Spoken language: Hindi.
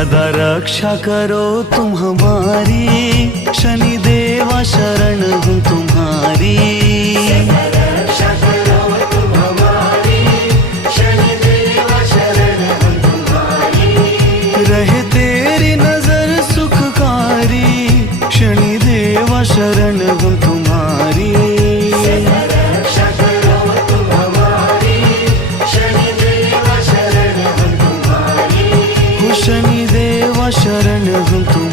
सदा रक्षा करो तुम हमारी, शनि देवा शरण हूँ तुम्हारी। रक्षा करो तुम हमारी, शनि देवा शरण हूँ तुम्हारी। रहे तेरी नजर सुखकारी, शनि देवा शरण हूँ तुम्हारी। रक्षा करो तुम हमारी, शनि देवा शरण हूँ तुम्हारी। शनि देवा शरण हूँ तुम्हारी।